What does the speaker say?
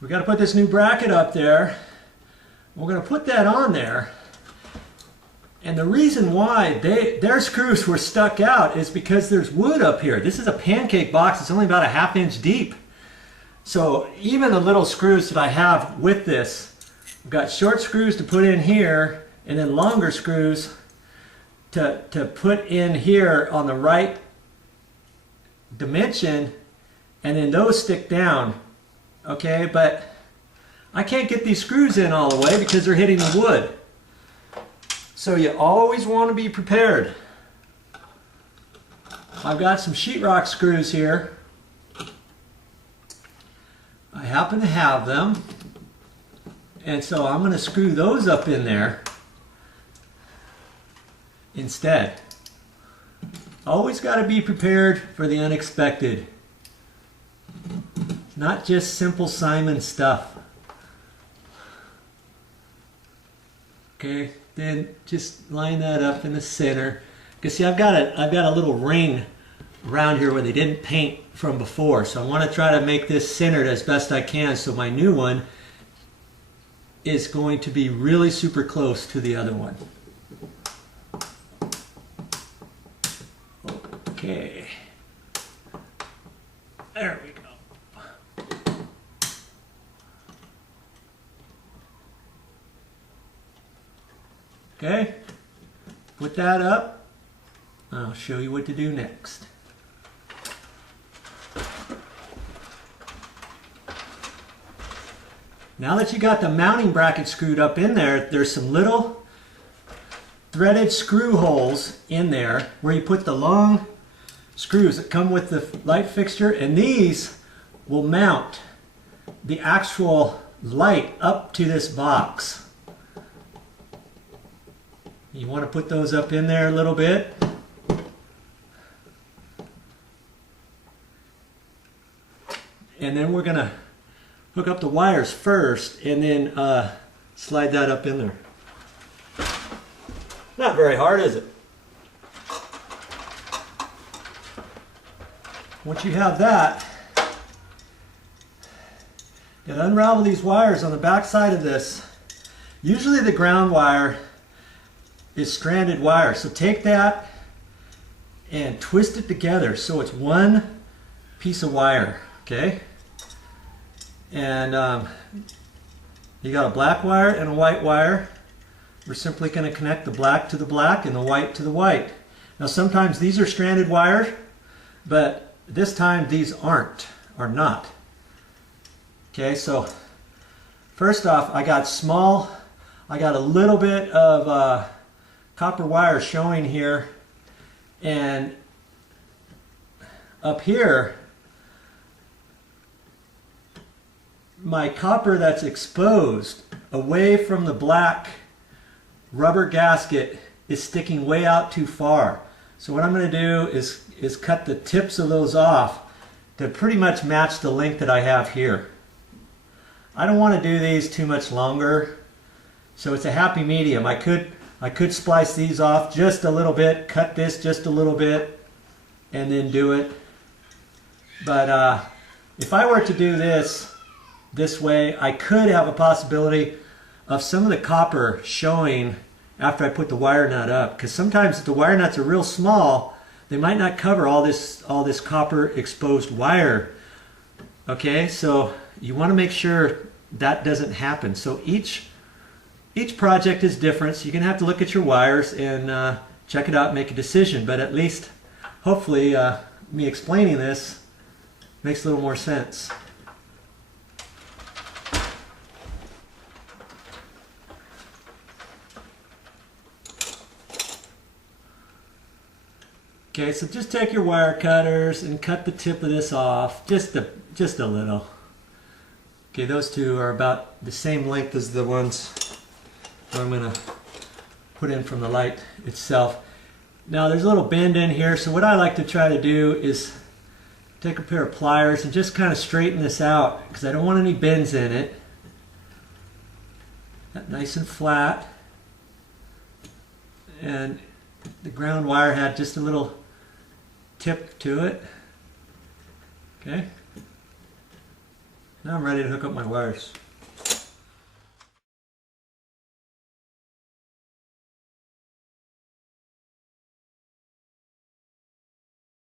We got to put this new bracket up there. We're going to put that on there. And the reason why their screws were stuck out is because there's wood up here. This is a pancake box. It's only about a 1/2 inch deep. So even the little screws that I have with this, I've got short screws to put in here and then longer screws to put in here on the right dimension, and then those stick down. Okay, but I can't get these screws in all the way because they're hitting the wood. So you always want to be prepared. I've got some sheetrock screws here. I happen to have them. And so I'm going to screw those up in there instead. Always got to be prepared for the unexpected. Not just simple Simon stuff. Okay, then just line that up in the center. Because see, I've got a little ring around here where they didn't paint from before. So I want to try to make this centered as best I can, so my new one is going to be really super close to the other one. Okay. There we go. Okay. Put that up. I'll show you what to do next. Now that you got the mounting bracket screwed up in there, there's some little threaded screw holes in there where you put the long screws that come with the light fixture, and these will mount the actual light up to this box. You want to put those up in there a little bit. And then we're going to hook up the wires first and then slide that up in there. Not very hard, is it? Once you have that, you gotta unravel these wires on the back side of this. Usually the ground wire is stranded wire, so take that and twist it together so it's one piece of wire, okay? And you got a black wire and a white wire. We're simply going to connect the black to the black and the white to the white. Now sometimes these are stranded wires, but this time these are not. Okay, so first off, I got a little bit of copper wire showing here, and up here my copper that's exposed away from the black rubber gasket is sticking way out too far. So what I'm going to do is cut the tips of those off to pretty much match the length that I have here. I don't want to do these too much longer, so it's a happy medium. I could splice these off just a little bit, cut this just a little bit, and then do it. But if I were to do this way, I could have a possibility of some of the copper showing after I put the wire nut up, because sometimes if the wire nuts are real small, they might not cover all this copper exposed wire. Okay, so you want to make sure that doesn't happen. So each project is different, so you're going to have to look at your wires and check it out and make a decision. But at least, hopefully, me explaining this makes a little more sense. Okay, so just take your wire cutters and cut the tip of this off, just a little. Okay, those two are about the same length as the ones that I'm going to put in from the light itself. Now there's a little bend in here, so what I like to try to do is take a pair of pliers and just kind of straighten this out, because I don't want any bends in it. That nice and flat. And the ground wire had just a little tip to it. Okay. Now I'm ready to hook up my wires.